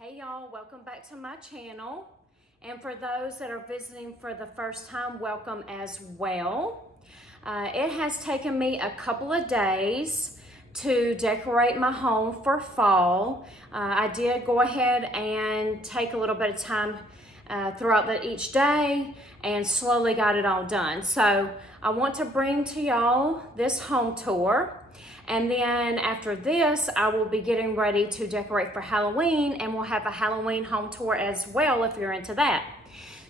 Hey y'all, welcome back to my channel. And for those that are visiting for the first time, welcome as well. It has taken me a couple of days to decorate my home for fall. I did go ahead and take a little bit of time throughout each day and slowly got it all done. So I want to bring to y'all this home tour. And then after this, I will be getting ready to decorate for Halloween, and we'll have a Halloween home tour as well if you're into that.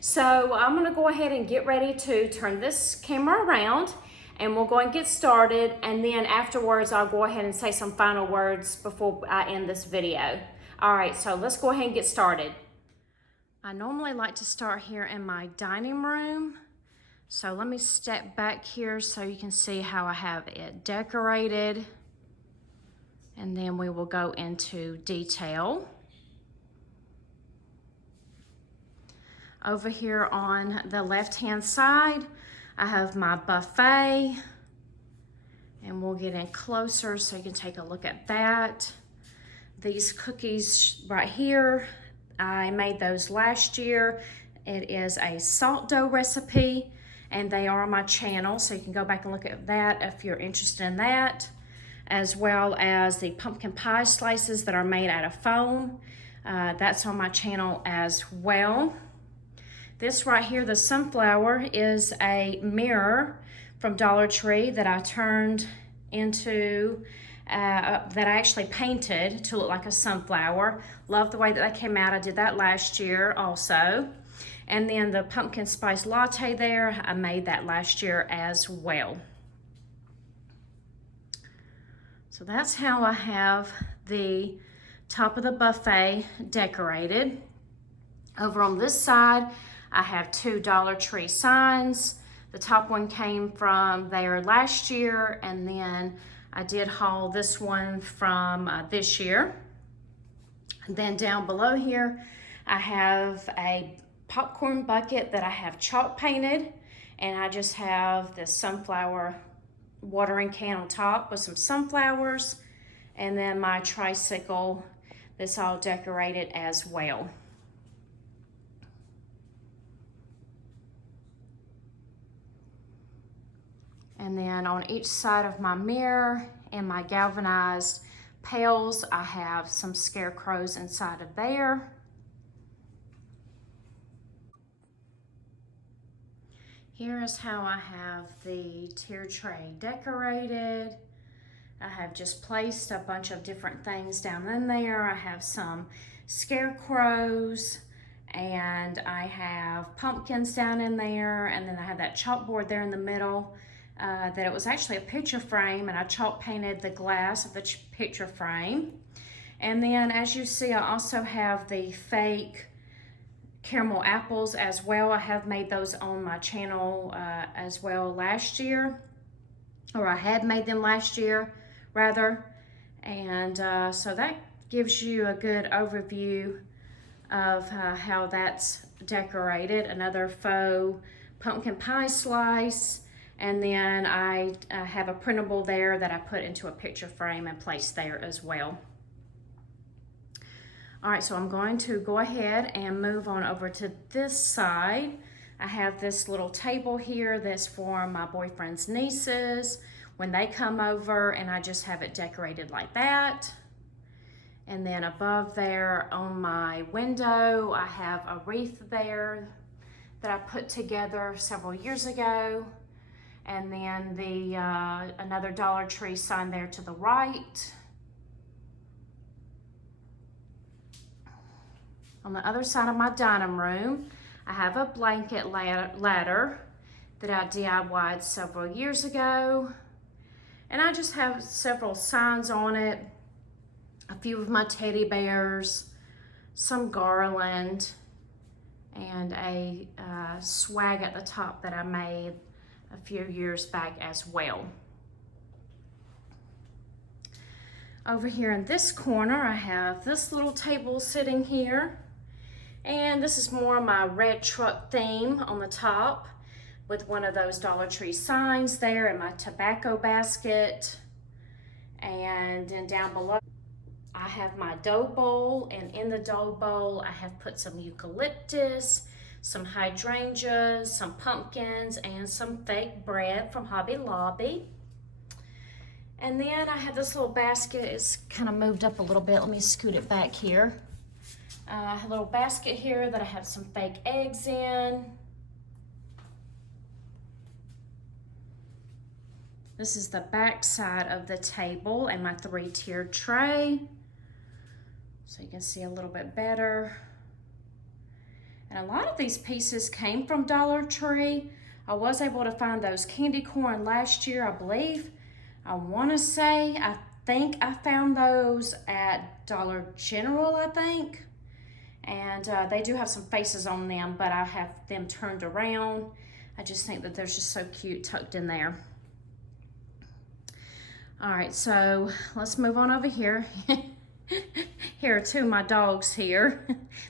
So I'm gonna go ahead and get ready to turn this camera around, and we'll go and get started. And then afterwards, I'll go ahead and say some final words before I end this video. All right, so let's go ahead and get started. I normally like to start here in my dining room. So let me step back here so you can see how I have it decorated. And then we will go into detail. Over here on the left-hand side, I have my buffet. And we'll get in closer so you can take a look at that. These cookies right here, I made those last year. It is a salt dough recipe, and they are on my channel, so you can go back and look at that if you're interested in that, as well as the pumpkin pie slices that are made out of foam. That's on my channel as well. This right here, the sunflower, is a mirror from Dollar Tree that I turned into, that I actually painted to look like a sunflower. Love the way that that came out. I did that last year also. And then the pumpkin spice latte there, I made that last year as well. So that's how I have the top of the buffet decorated. Over on this side, I have two Dollar Tree signs. The top one came from there last year, and then I did haul this one from this year. And then down below here, I have a popcorn bucket that I have chalk painted, and I just have the sunflower watering can on top with some sunflowers, and then my tricycle that's all decorated as well. And then on each side of my mirror and my galvanized pails, I have some scarecrows inside of there. Here is how I have the tier tray decorated. I have just placed a bunch of different things down in there. I have some scarecrows, and I have pumpkins down in there, and then I have that chalkboard there in the middle that it was actually a picture frame, and I chalk painted the glass of the picture frame. And then as you see, I also have the fake caramel apples as well. I have made those on my channel as well last year, or I had made them last year rather. And so that gives you a good overview of how that's decorated. Another faux pumpkin pie slice, and then I have a printable there that I put into a picture frame and placed there as well. All right, so I'm going to go ahead and move on over to this side. I have this little table here that's for my boyfriend's nieces when they come over, and I just have it decorated like that. And then above there on my window, I have a wreath there that I put together several years ago. And then the another Dollar Tree sign there to the right. On the other side of my dining room, I have a blanket ladder that I DIY'd several years ago. And I just have several signs on it, a few of my teddy bears, some garland, and a swag at the top that I made a few years back as well. Over here in this corner, I have this little table sitting here. And this is more my red truck theme on the top with one of those Dollar Tree signs there, and my tobacco basket. And then down below, I have my dough bowl, and in the dough bowl I have put some eucalyptus, some hydrangeas, some pumpkins, and some fake bread from Hobby Lobby. And then I have this little basket. It's kind of moved up a little bit. Let me scoot it back here. I have a little basket here that I have some fake eggs in. This is the back side of the table and my 3-tiered tray. So you can see a little bit better. And a lot of these pieces came from Dollar Tree. I was able to find those candy corn last year, I believe. I want to say, I think I found those at Dollar General, I think. And they do have some faces on them, but I have them turned around. I just think that they're just so cute tucked in there. All right, so let's move on over here. Here are 2 of my dogs here.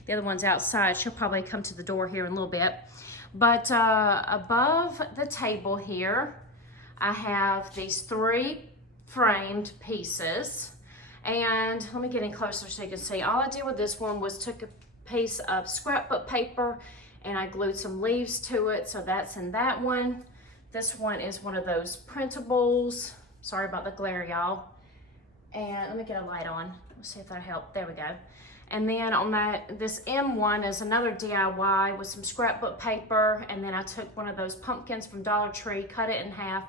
The other one's outside. She'll probably come to the door here in a little bit. But above the table here, I have these 3 framed pieces. And let me get in closer so you can see. All I did with this one was took a piece of scrapbook paper and I glued some leaves to it. So that's in that one. This one is one of those printables. Sorry about the glare, y'all. And let me get a light on. Let's see if that'll help. There we go. And then on this M1 is another DIY with some scrapbook paper. And then I took one of those pumpkins from Dollar Tree, cut it in half,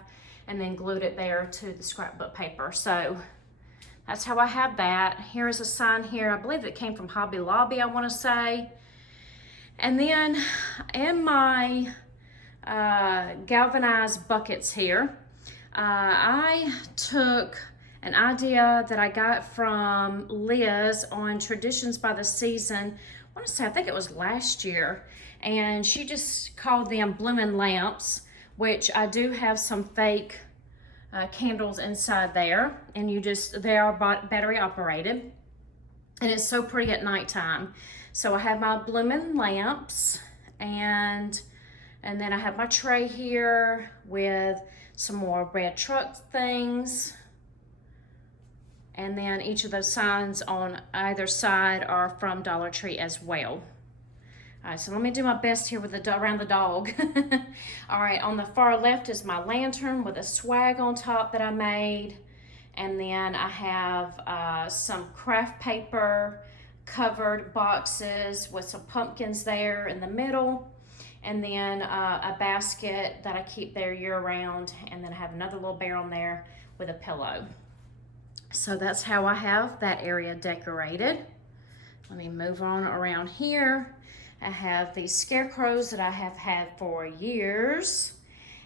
and then glued it there to the scrapbook paper. So that's how I have that. Here is a sign here. I believe it came from Hobby Lobby, I want to say. And then in my galvanized buckets here, I took an idea that I got from Liz on Traditions by the Season. I want to say, I think it was last year. And she just called them blooming lamps, which I do have some fake candles inside there. And they are battery operated. And it's so pretty at nighttime. So I have my blooming lamps, and then I have my tray here with some more red truck things. And then each of those signs on either side are from Dollar Tree as well. All right, so let me do my best here with around the dog. All right, on the far left is my lantern with a swag on top that I made. And then I have some craft paper covered boxes with some pumpkins there in the middle. And then a basket that I keep there year round. And then I have another little bear on there with a pillow. So that's how I have that area decorated. Let me move on around here. I have these scarecrows that I have had for years.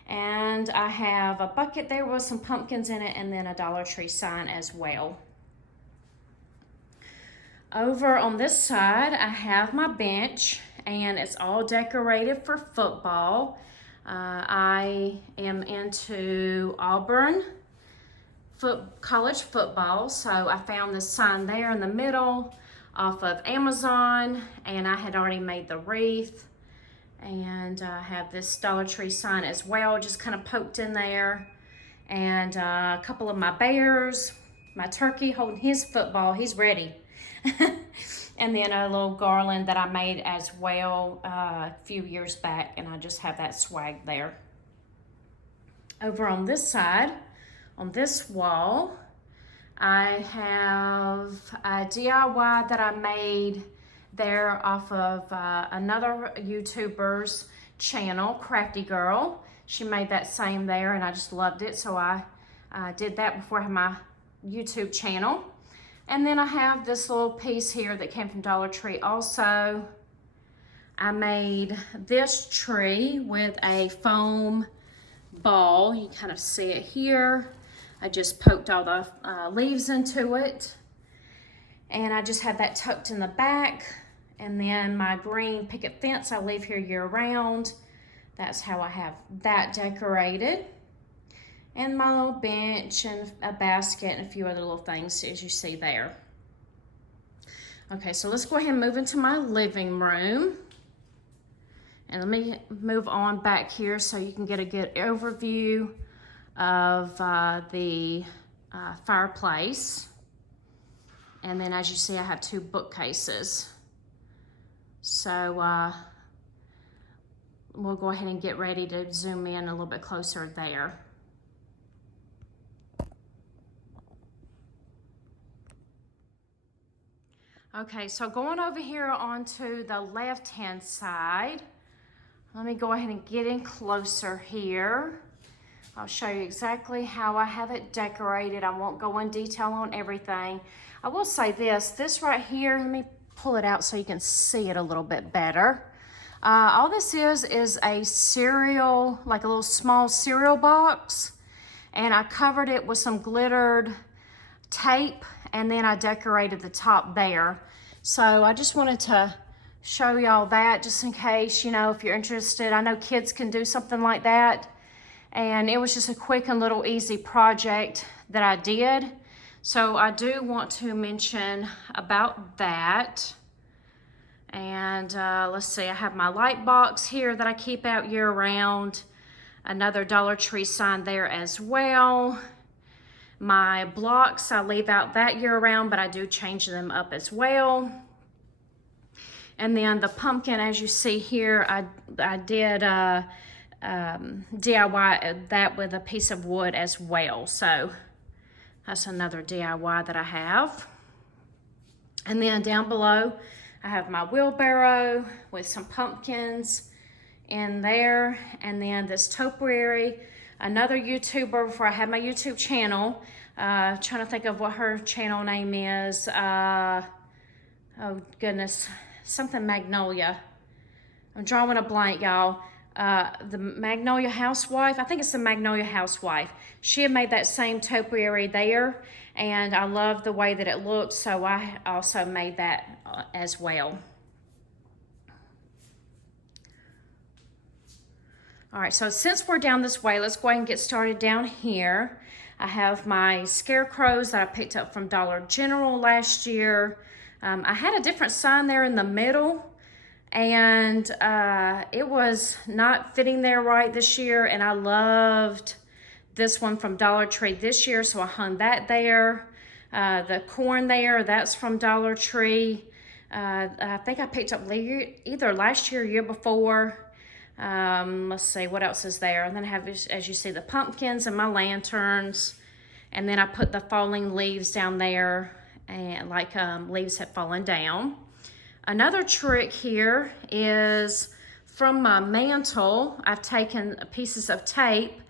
And I have a bucket there with some pumpkins in it, and then a Dollar Tree sign as well. Over on this side, I have my bench, and it's all decorated for football. I am into Auburn college football, so I found this sign there in the middle off of Amazon, and I had already made the wreath. And I have this Dollar Tree sign as well, just kind of poked in there. And a couple of my bears, my turkey holding his football, he's ready. And then a little garland that I made as well a few years back, and I just have that swag there. Over on this side, on this wall, I have a DIY that I made there off of another YouTuber's channel, Crafty Girl. She made that same there, and I just loved it, so I did that before I had my YouTube channel. And then I have this little piece here that came from Dollar Tree also. I made this tree with a foam ball. You kind of see it here. I just poked all the leaves into it. And I just have that tucked in the back. And then my green picket fence I leave here year round. That's how I have that decorated. And my little bench and a basket and a few other little things as you see there. Okay, so let's go ahead and move into my living room. And let me move on back here so you can get a good overview of the fireplace. And then as you see, I have 2 bookcases. So we'll go ahead and get ready to zoom in a little bit closer there. Okay, so going over here onto the left-hand side, let me go ahead and get in closer here. I'll show you exactly how I have it decorated. I won't go in detail on everything. I will say this right here, let me pull it out so you can see it a little bit better. All this is a cereal, like a little small cereal box, and I covered it with some glittered tape, and then I decorated the top there. So I just wanted to show y'all that just in case, you know, if you're interested. I know kids can do something like that, and it was just a quick and little easy project that I did. So I do want to mention about that. And let's see, I have my light box here that I keep out year round. Another Dollar Tree sign there as well. My blocks, I leave out that year round, but I do change them up as well. And then the pumpkin, as you see here, I did DIY that with a piece of wood as well. So that's another DIY that I have. And then down below, I have my wheelbarrow with some pumpkins in there. And then this topiary, another YouTuber before I had my YouTube channel. Trying to think of what her channel name is. Oh goodness, something Magnolia. I'm drawing a blank, y'all. The Magnolia Housewife, I think it's the Magnolia Housewife. She had made that same topiary there, and I love the way that it looks, so I also made that as well. All right, so since we're down this way, let's go ahead and get started down here. I have my Scarecrows that I picked up from Dollar General last year. I had a different sign there in the middle, and it was not fitting there right this year, and I loved this one from Dollar Tree this year, so I hung that there. The corn there, that's from Dollar Tree. I think I picked up either last year or year before. Let's see, what else is there? And then I have, as you see, the pumpkins and my lanterns. And then I put the falling leaves down there, and like leaves have fallen down. Another trick here is from my mantle, I've taken pieces of tape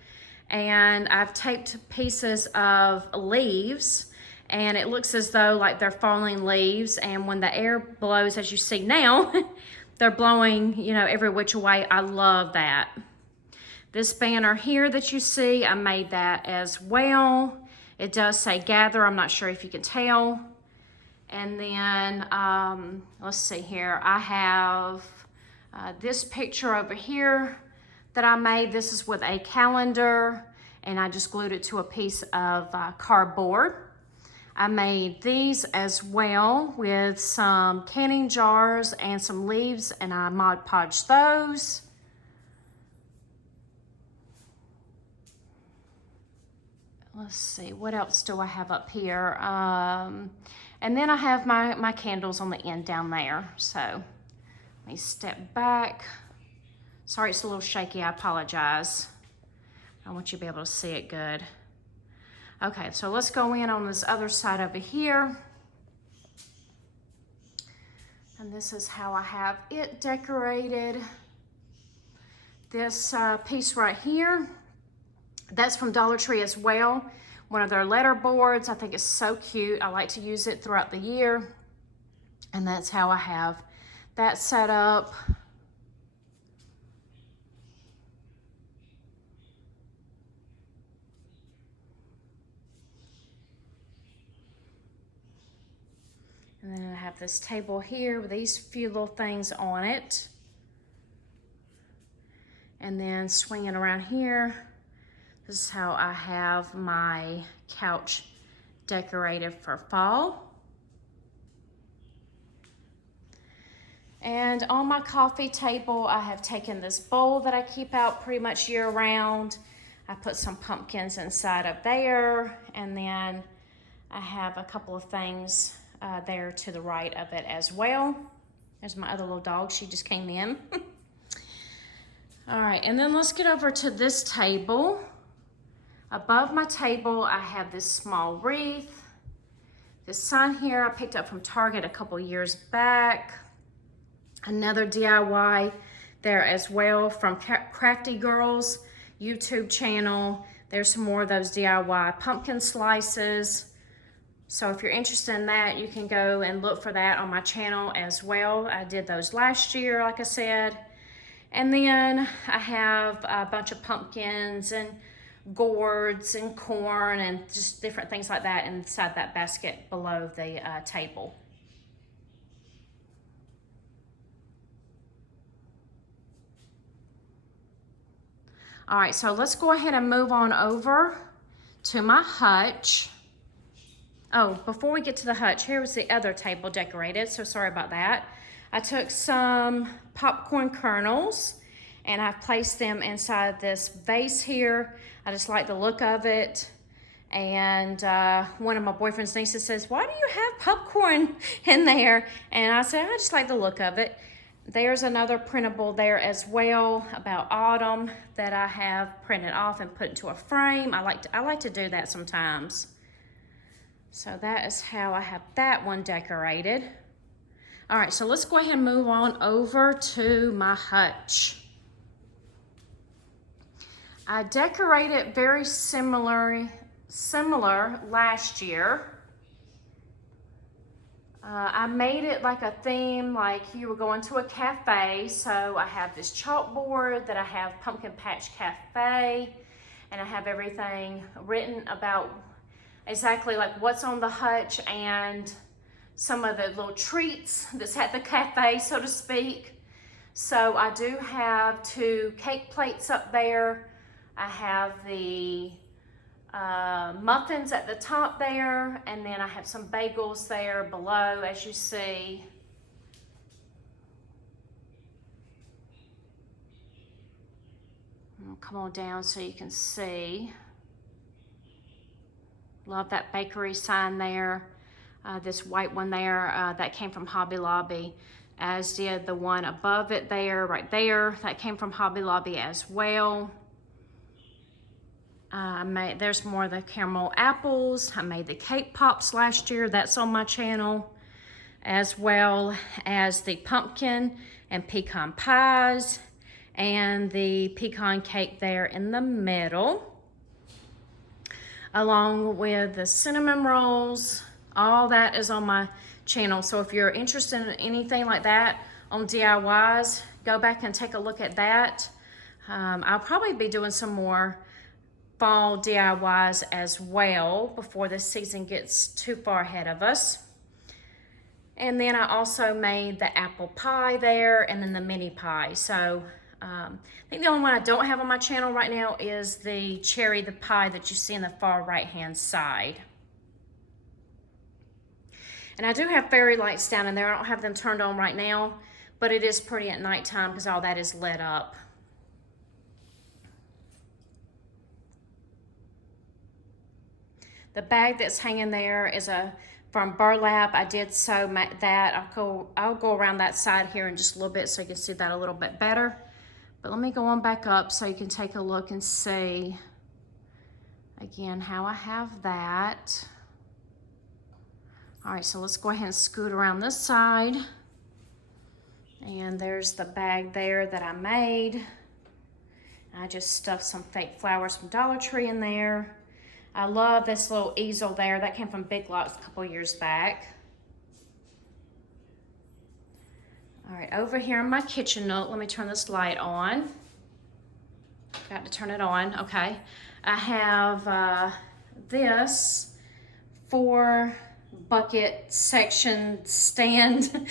and I've taped pieces of leaves, and it looks as though like they're falling leaves, and when the air blows, as you see now, they're blowing, you know, every which way. I love that. This banner here that you see, I made that as well. It does say gather. I'm not sure if you can tell. And then, let's see here. I have this picture over here that I made. This is with a calendar, and I just glued it to a piece of cardboard. I made these as well with some canning jars and some leaves, and I Mod Podged those. Let's see, what else do I have up here? And then I have my candles on the end down there. So let me step back. Sorry, it's a little shaky, I apologize. I want you to be able to see it good. Okay, so let's go in on this other side over here. And this is how I have it decorated. This piece right here, that's from Dollar Tree as well. One of their letter boards. I think it's so cute. I like to use it throughout the year. And that's how I have that set up. And then I have this table here with these few little things on it. And then swinging around here, this is how I have my couch decorated for fall. And on my coffee table, I have taken this bowl that I keep out pretty much year round. I put some pumpkins inside of there, and then I have a couple of things there to the right of it as well. There's my other little dog. She just came in. All right, and then let's get over to this table. Above my table, I have this small wreath. This sign here I picked up from Target a couple years back. Another DIY there as well from Crafty Girls YouTube channel. There's some more of those DIY pumpkin slices. So if you're interested in that, you can go and look for that on my channel as well. I did those last year, like I said. And then I have a bunch of pumpkins and gourds and corn and just different things like that inside that basket below the table. All right, so let's go ahead and move on over to my hutch. Oh, before we get to the hutch, here was the other table decorated, so sorry about that. I took some popcorn kernels and I've placed them inside this vase here. I just like the look of it. And one of my boyfriend's nieces says, "Why do you have popcorn in there?" And I said, "I just like the look of it." There's another printable there as well about autumn that I have printed off and put into a frame. I like to do that sometimes. So that is how I have that one decorated. All right, so let's go ahead and move on over to my hutch. I decorated very similar last year. I made it like a theme, like you were going to a cafe. So I have this chalkboard that I have Pumpkin Patch Cafe, and I have everything written about exactly like what's on the hutch and some of the little treats that's at the cafe, so to speak. So I do have 2 cake plates up there. I have the muffins at the top there, and then I have some bagels there below, as you see. I'll come on down so you can see. Love that bakery sign there. This white one there, that came from Hobby Lobby, as did the one above it there, right there. That came from Hobby Lobby as well. There's more of the caramel apples. I made the cake pops last year. That's on my channel, as well as the pumpkin and pecan pies and the pecan cake there in the middle, along with the cinnamon rolls. All that is on my channel. So if you're interested in anything like that on DIYs, go back and take a look at that. I'll probably be doing some more fall DIYs as well before the season gets too far ahead of us. And then I also made the apple pie there, and then the mini pie. So I think the only one I don't have on my channel right now is the cherry, the pie that you see in the far right hand side. And I do have fairy lights down in there. I don't have them turned on right now, but it is pretty at nighttime because all that is lit up. The bag that's hanging there is from burlap. I did sew that. I'll go around that side here in just a little bit so you can see that a little bit better. But let me go on back up so you can take a look and see again how I have that. All right, so let's go ahead and scoot around this side. And there's the bag there that I made. I just stuffed some fake flowers from Dollar Tree in there. I love this little easel there. That came from Big Lots a couple years back. All right, over here in my kitchen nook, let me turn this light on. Got to turn it on, okay. I have this 4-bucket section stand.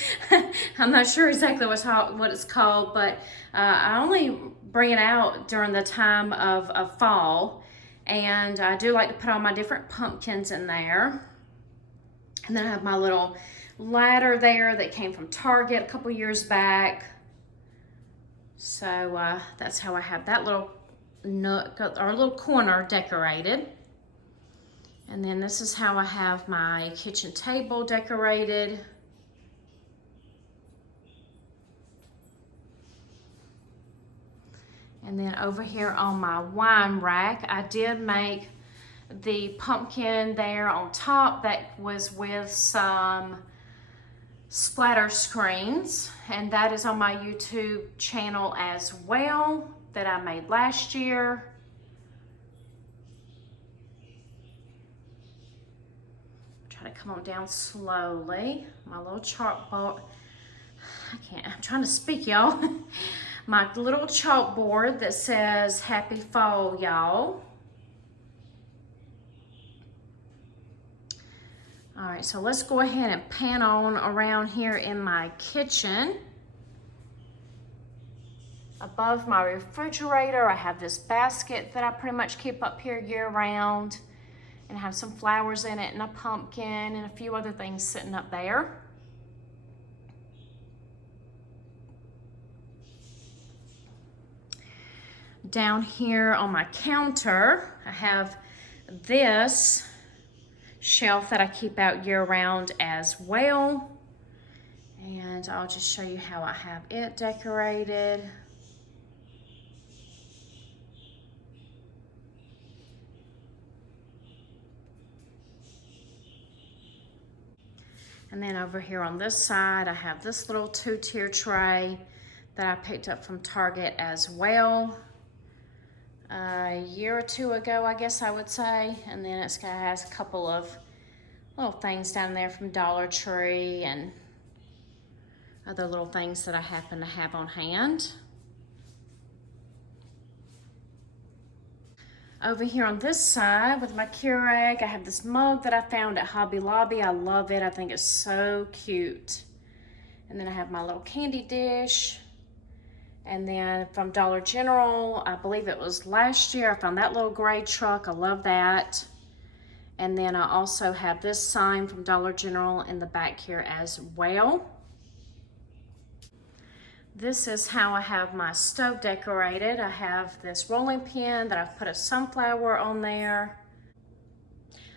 I'm not sure exactly what it's called, but I only bring it out during the time of fall. And I do like to put all my different pumpkins in there. And then I have my little ladder there that came from Target a couple years back. So that's how I have that little nook or little corner decorated. And then this is how I have my kitchen table decorated. And then over here on my wine rack, I did make the pumpkin there on top that was with some splatter screens, and that is on my YouTube channel as well, that I made last year. Try to come on down slowly. My little chalkboard. I'm trying to speak, y'all. My little chalkboard that says Happy Fall, y'all. All right, so let's go ahead and pan on around here in my kitchen. Above my refrigerator, I have this basket that I pretty much keep up here year round, and I have some flowers in it and a pumpkin and a few other things sitting up there. Down here on my counter, I have this shelf that I keep out year round as well. And I'll just show you how I have it decorated. And then over here on this side, I have this little 2-tier tray that I picked up from Target as well. A year or two ago, I guess I would say. And then it has a couple of little things down there from Dollar Tree and other little things that I happen to have on hand. Over here on this side with my Keurig, I have this mug that I found at Hobby Lobby. I love it. I think it's so cute. And then I have my little candy dish. And then from Dollar General, I believe it was last year, I found that little gray truck. I love that. And then I also have this sign from Dollar General in the back here as well. This is how I have my stove decorated. I have this rolling pin that I've put a sunflower on there.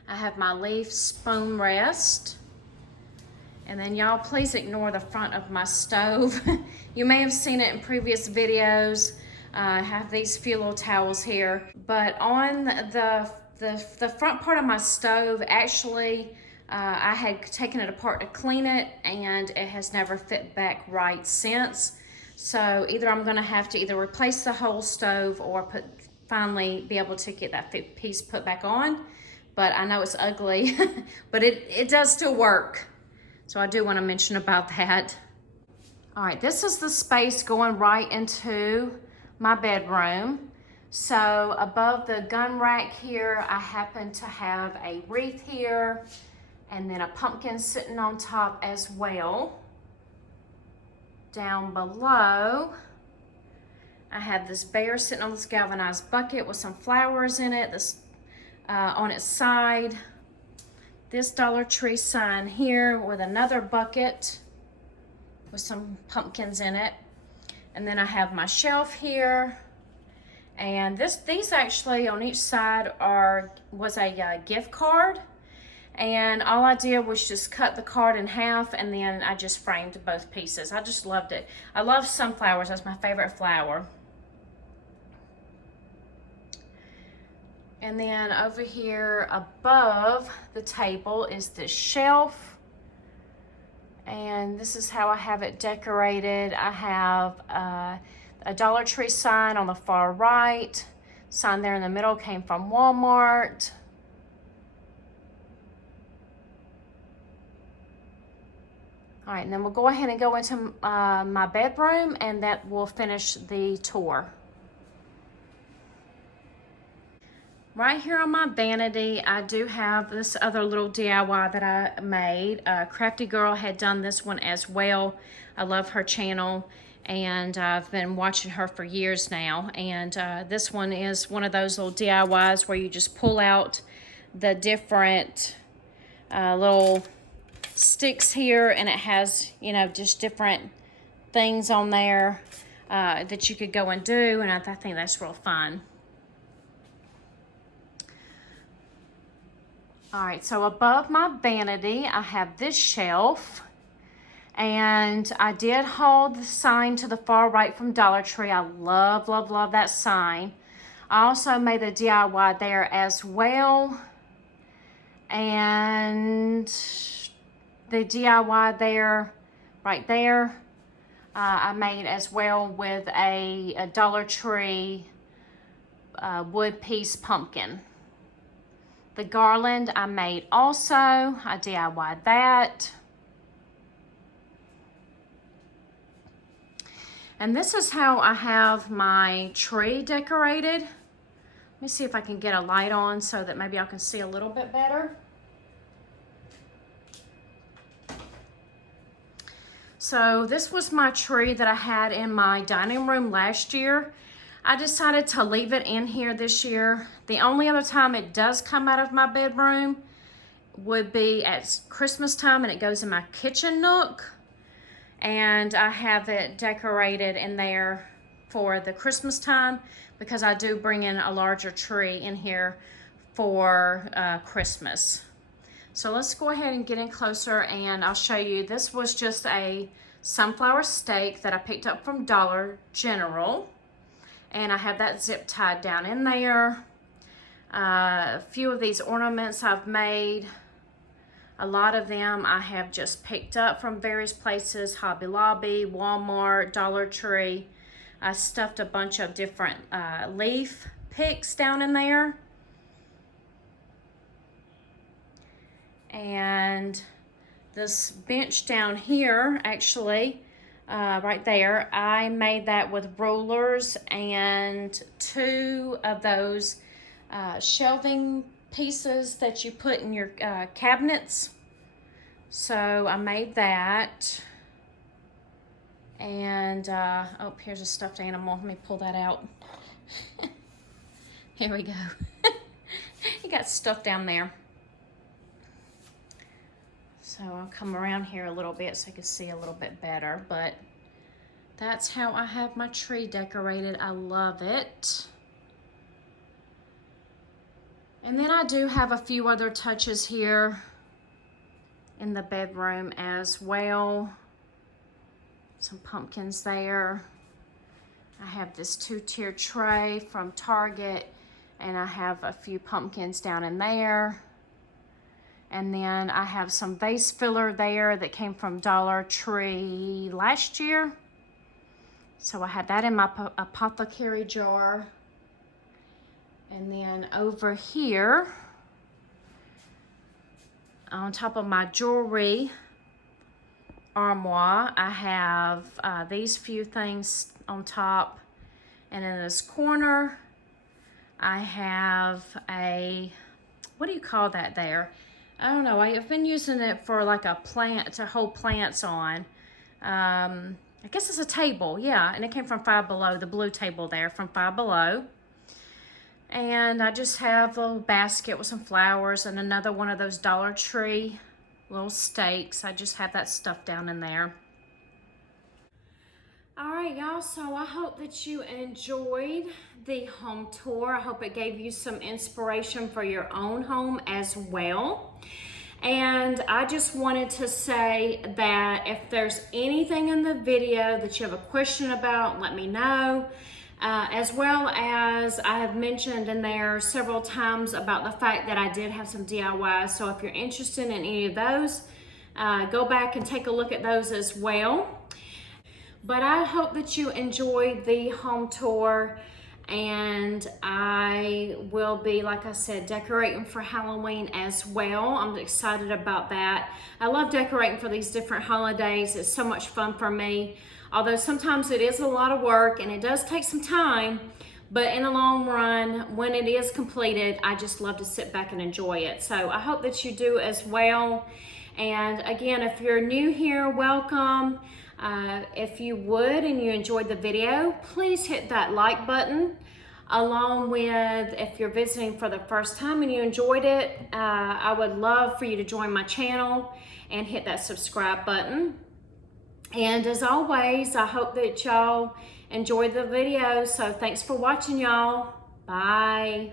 I have my leaf spoon rest. And then y'all, please ignore the front of my stove. You may have seen it in previous videos. I have these few little towels here. But on the front part of my stove, actually, I had taken it apart to clean it, and it has never fit back right since. So either I'm gonna have to either replace the whole stove or finally be able to get that piece put back on. But I know it's ugly, but it does still work. So I do want to mention about that. All right, this is the space going right into my bedroom. So above the gun rack here, I happen to have a wreath here and then a pumpkin sitting on top as well. Down below, I have this bear sitting on this galvanized bucket with some flowers in it. This on its side. This Dollar Tree sign here with another bucket with some pumpkins in it. And then I have my shelf here. And these actually on each side was a gift card. And all I did was just cut the card in half, and then I just framed both pieces. I just loved it. I love sunflowers. That's my favorite flower. And then over here above the table is this shelf. And this is how I have it decorated. I have a Dollar Tree sign on the far right. Sign there in the middle came from Walmart. All right, and then we'll go ahead and go into my bedroom, and that will finish the tour. Right here on my vanity, I do have this other little DIY that I made. Crafty Girl had done this one as well. I love her channel, and I've been watching her for years now. And this one is one of those little DIYs where you just pull out the different little sticks here, and it has, you know, just different things on there that you could go and do, and I think that's real fun. All right, so above my vanity, I have this shelf. And I did hold the sign to the far right from Dollar Tree. I love, love, love that sign. I also made the DIY there as well. And the DIY there, right there, I made as well with a Dollar Tree wood piece pumpkin. The garland I made also. I DIY'd that. And this is how I have my tree decorated. Let me see if I can get a light on so that maybe I can see a little bit better. So this was my tree that I had in my dining room last year. I decided to leave it in here this year. The only other time it does come out of my bedroom would be at Christmas time, and it goes in my kitchen nook. And I have it decorated in there for the Christmas time because I do bring in a larger tree in here for Christmas. So let's go ahead and get in closer and I'll show you. This was just a sunflower stake that I picked up from Dollar General. And I have that zip tied down in there. A few of these ornaments I've made. A lot of them I have just picked up from various places, Hobby Lobby, Walmart, Dollar Tree. I stuffed a bunch of different leaf picks down in there. And this bench down here, actually, right there, I made that with rollers and 2 of those shelving pieces that you put in your cabinets. So I made that. And oh, here's a stuffed animal. Let me pull that out. Here we go. He got stuffed down there. So I'll come around here a little bit so you can see a little bit better, but that's how I have my tree decorated. I love it. And then I do have a few other touches here in the bedroom as well. Some pumpkins there. I have this 2-tier tray from Target, and I have a few pumpkins down in there. And then I have some vase filler there that came from Dollar Tree last year. So I have that in my apothecary jar. And then over here, on top of my jewelry armoire, I have these few things on top. And in this corner, I have a, what do you call that there? I don't know, I've been using it for like a plant to hold plants on. I guess it's a table, yeah, and it came from Five Below, the blue table there from Five Below. And I just have a little basket with some flowers and another one of those Dollar Tree little stakes. I just have that stuff down in there. All right, y'all, so I hope that you enjoyed the home tour. I hope it gave you some inspiration for your own home as well. And I just wanted to say that if there's anything in the video that you have a question about, let me know. As well as I have mentioned in there several times about the fact that I did have some DIYs. So if you're interested in any of those, go back and take a look at those as well. But I hope that you enjoyed the home tour, and I will be, like I said, decorating for Halloween as well. I'm excited about that. I love decorating for these different holidays. It's so much fun for me. Although sometimes it is a lot of work and it does take some time, but in the long run, when it is completed, I just love to sit back and enjoy it. So I hope that you do as well. And again, if you're new here, welcome. If you would and you enjoyed the video, please hit that like button. Along with, if you're visiting for the first time and you enjoyed it, I would love for you to join my channel and hit that subscribe button. And as always, I hope that y'all enjoyed the video. So thanks for watching, y'all. Bye.